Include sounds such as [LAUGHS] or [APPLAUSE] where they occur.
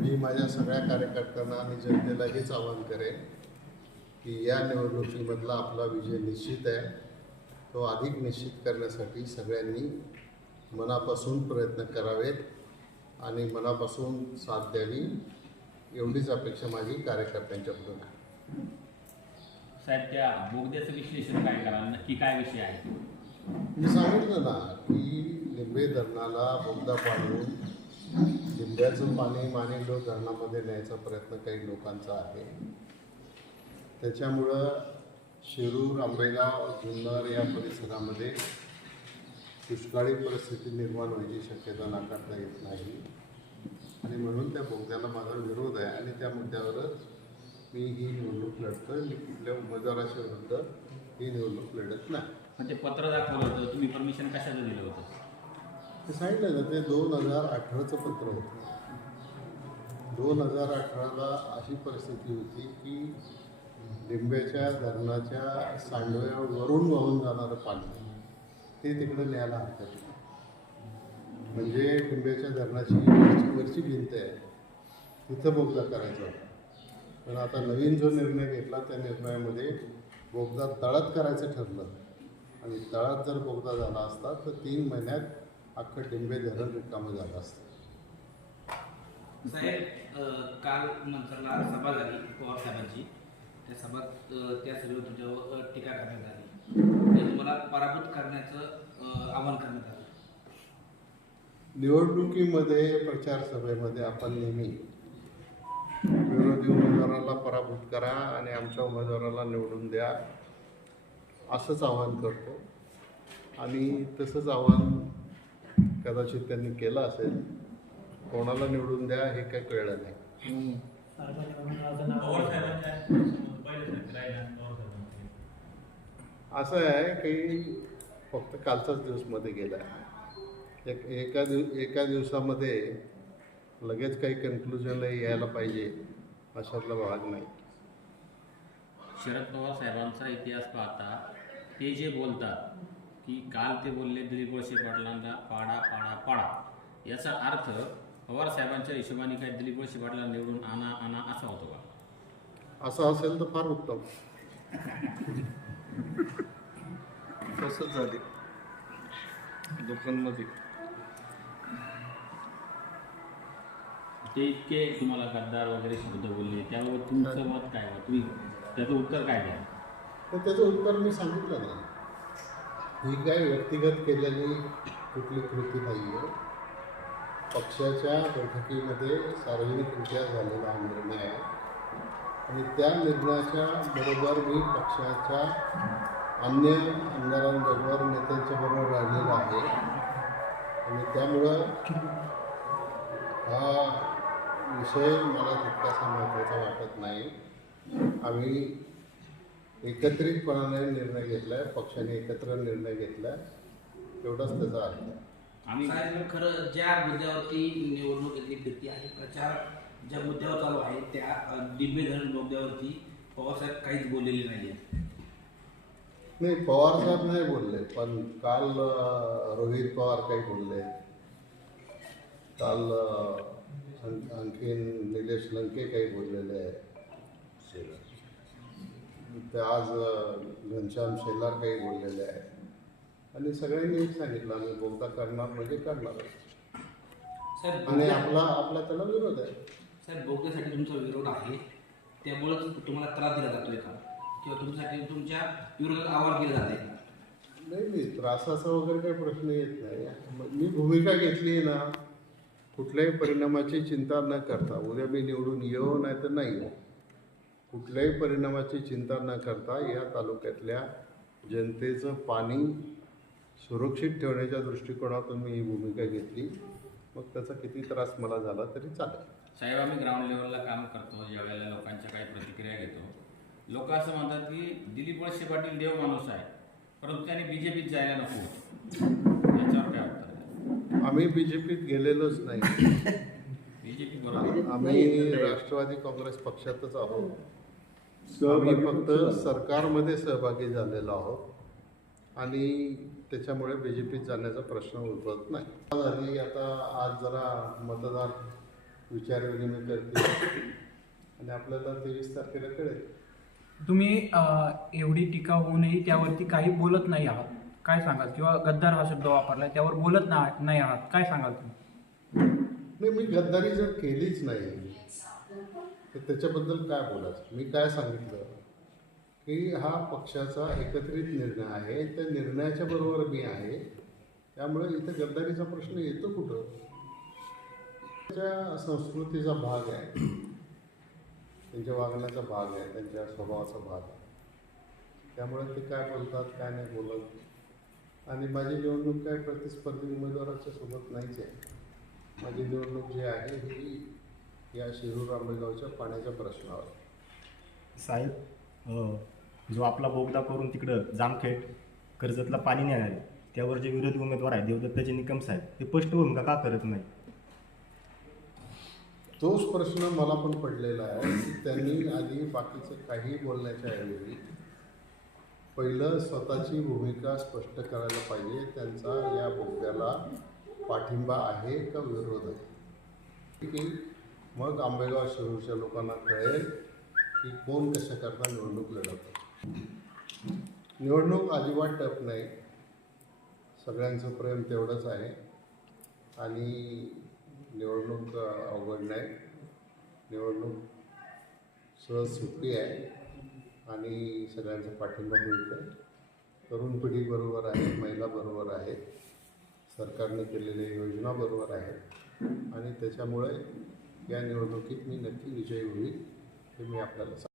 मी माझ्या सगळ्या कार्यकर्त्यांना आणि जनतेला हेच आवाहन करेन की या निवडणुकीमधला आपला विजय निश्चित आहे. तो अधिक निश्चित करण्यासाठी सगळ्यांनी मनापासून प्रयत्न करावेत आणि मनापासून साथ द्यावी एवढीच अपेक्षा माझी कार्यकर्त्यांच्याकडून आहे. साहेब त्या बोगद्याचं विश्लेषण काय कराल नक्की काय विषय आहे? मी सांगितलं ना की लिंबे धरणाला बोगदा पाडून लिंब्याचं पाणी मानेलो धरणामध्ये न्यायचा प्रयत्न काही लोकांचा आहे. त्याच्यामुळं शिरूर आंबेगाव जुन्नर या परिसरामध्ये दुष्काळी परिस्थिती निर्माण व्हायची शक्यता नाकारता येत नाही. आणि म्हणून त्या बोगद्याला माझा विरोध आहे. आणि त्या मुद्द्यावरच मी ही निवडणूक लढतोय. मी कुठल्या उमेदवाराच्या विरुद्ध ही निवडणूक लढत नाही. म्हणजे पत्र दाखवलं होतं. तुम्ही परमिशन कशाचं दिलं होतं? ते सांगितलं ना ते दोन हजार अठराचं पत्र होतं. दोन हजार अठराला अशी परिस्थिती होती की लिंब्याच्या धरणाच्या सांडव्यावरून वाहून जाणारं पाणी ते तिकडे न्यायला हरकत नाही. म्हणजे लिंब्याच्या धरणाची वरची वरची भिंत आहे. तिथं बोगदा करायचा होता. पण आता नवीन जो निर्णय घेतला त्या निर्णयामध्ये बोगदा तळात करायचं ठरलं. आणि तळात जर बोगदा झाला असता तर तीन महिन्यात अख्खं डिंबे धरण रिकामं झालं असतं. साहेब काल मंत्राला सभा झाली पवार साहेबांची. त्या सभात अ, त्या तुमच्यावर अ, टीका करण्यात आली. ते तुम्हाला पराभूत करण्याचं आवाहन करण्यात आलं. निवडणुकीमध्ये प्रचार सभेमध्ये आपण नेहमी विरोधी उमेदवाराला पराभूत करा आणि आमच्या उमेदवाराला निवडून द्या असंच आवाहन करतो. आणि तसंच आवाहन कदाचित त्यांनी केलं असेल कोणाला निवडून द्या हे काही कळलं नाही. असं आहे की फक्त कालचाच दिवसमध्ये गेला आहे एक एका दिव एका दिवसामध्ये लगेच काही कन्क्लुजनला यायला पाहिजे अशातला भाग नाही. शरद पवार साहेबांचा इतिहास पाहता ते जे बोलतात की काल ते बोलले दिलीप पाटलांना पाडा पाडा पाडा. याचा अर्थ पवार साहेबांच्या हिशोबाने काय दिलीप वळसे पाटलांना निवडून आणा आणा असा होतो का? असं असेल तर फार उत्तम. तसंच झाले. लोकांमध्ये. ते इतके तुम्हाला गद्दार वगैरे शब्द बोलले. त्याबाबत तुमचं मत काय? तुम्ही त्याचं उत्तर काय द्या? तर त्याचं उत्तर मी सांगितलं ना. ही काय व्यक्तिगत केलेली कुठली कृती नाही आहे पक्षाच्या बैठकीमध्ये सार्वजनिकरित्या झालेला निर्णय आहे. आणि त्या निर्णयाच्या बरोबर मी पक्षाच्या अन्य आमदारांबरोबर नेत्यांच्या बरोबर राहिलेला आहे. आणि त्यामुळं हा विषय मला तितकासा महत्त्वाचा वाटत नाही. आम्ही एकत्रितपणाने निर्णय घेतला आहे पक्षाने एकत्र निर्णय घेतला आहे एवढाच त्याचा अर्थ साहेब खरं ज्या मुद्द्यावरती निवडणूक इथली फिरती आहे प्रचार ज्या मुद्द्यावर चालू आहे त्या दिव्य धरण मुद्द्यावरती पवारसाहेब काहीच बोललेले नाही नाही पवार साहेब नाही बोलले पण काल रोहित पवार काही बोलले. काल आण- आणखीन निलेश लंके काही बोललेले आहे ते आज घनश्याम शेलार काही बोललेले आहे आणि सगळ्यांनी हेच सांगितलं आम्ही बोगदा करणार म्हणजे करणार. आणि आपला आपला त्याला विरोध आहे. साहेब बोगद्यासाठी तुमचा विरोध आहे. त्यामुळेच तुम्हाला त्रास दिला जातोय का? किंवा तुमच्यासाठी तुमच्या विरोधात आवाहन केलं जाते नाही नाही त्रासाचा वगैरे काही प्रश्न येत नाही. म- मी भूमिका घेतली आहे ना कुठल्याही परिणामाची चिंता न करता उद्या मी निवडून येऊ नाही तर नाही येऊ. कुठल्याही परिणामाची चिंता न करता या तालुक्यातल्या जनतेचं पाणी सुरक्षित ठेवण्याच्या दृष्टिकोनातून मी ही भूमिका घेतली. मग त्याचा किती त्रास मला झाला तरी चालेल. साहेब आम्ही ग्राउंड लेवलला काम करतो ज्या वेळेला लोकांच्या काही प्रतिक्रिया घेतो. लोक असं म्हणतात की दिलीप वळसे पाटील देव माणूस आहे परंतु त्याने बीजेपीत जायला नको. याच्यावर काय वाटतं आम्ही बी जे पीत गेलेलोच नाही. [LAUGHS] बीजेपी बरोबर. आम्ही राष्ट्रवादी काँग्रेस पक्षातच आहोत. आम्ही फक्त सरकारमध्ये सहभागी झालेलो आहोत आणि त्याच्यामुळे बी जे पीत जाण्याचा प्रश्न उद्भवत नाही. झाली आता आज जरा मतदार विचारविनिमय करतील. आणि आपल्याला तेवीस तारखेला कळेल. तुम्ही एवढी टीका होऊनही त्यावरती काही बोलत नाही आहात. काय सांगाल? किंवा गद्दार हा शब्द वापरलाय त्यावर बोलत नाही आहात. काय सांगाल तुम्ही? नाही मी गद्दारी जर केलीच नाही तर त्याच्याबद्दल काय बोलायचं? मी काय सांगितलं? की हा पक्षाचा एकत्रित निर्णय आहे. त्या निर्णयाच्या बरोबर मी आहे. त्यामुळे इथं गद्दारीचा प्रश्न येतो कुठं? त्याच्या संस्कृतीचा भाग आहे. त्यांच्या वागण्याचा भाग आहे. त्यांच्या स्वभावाचा भाग आहे. त्यामुळे ते काय बोलतात काय नाही बोलत. आणि माझी निवडणूक काय प्रतिस्पर्धी उमेदवाराच्या सोबत नाहीच आहे. माझी निवडणूक जी आहे ही या शिरूर आंबेगावच्या पाण्याच्या प्रश्नावर. आहे. साहेब अ, जो आपला बोगदा करून तिकडं जामखेड कर्जतला पाणी नाही आलं त्यावर जे विरोधी उमेदवार आहेत देवदत्ताचे निकम साहेब ते स्पष्ट भूमिका का करत नाही? तोच प्रश्न मला पण पडलेला आहे. की त्यांनी आधी बाकीचं काही बोलण्याच्या ऐवजी पहिलं स्वतःची भूमिका स्पष्ट करायला पाहिजे. त्यांचा या बोगद्याला पाठिंबा आहे का विरोध आहे? की मग आंबेगाव शिरूरच्या लोकांना कळेल की कोण कशाकरता निवडणूक लढवतो निवडणूक अजिबात टप नाही. सगळ्यांचं प्रेम तेवढंच आहे. आणि निवडणूक अवघड नाही. निवडणूक सहज सोपी आहे. आणि सगळ्यांचा पाठिंबा मिळतो आहे तरुण पिढी बरोबर आहे महिला बरोबर आहे. सरकारने केलेल्या योजना बरोबर आहेत. आणि त्याच्यामुळे या निवडणुकीत मी नक्की विजयी होईल हे मी आपल्याला सांगतो.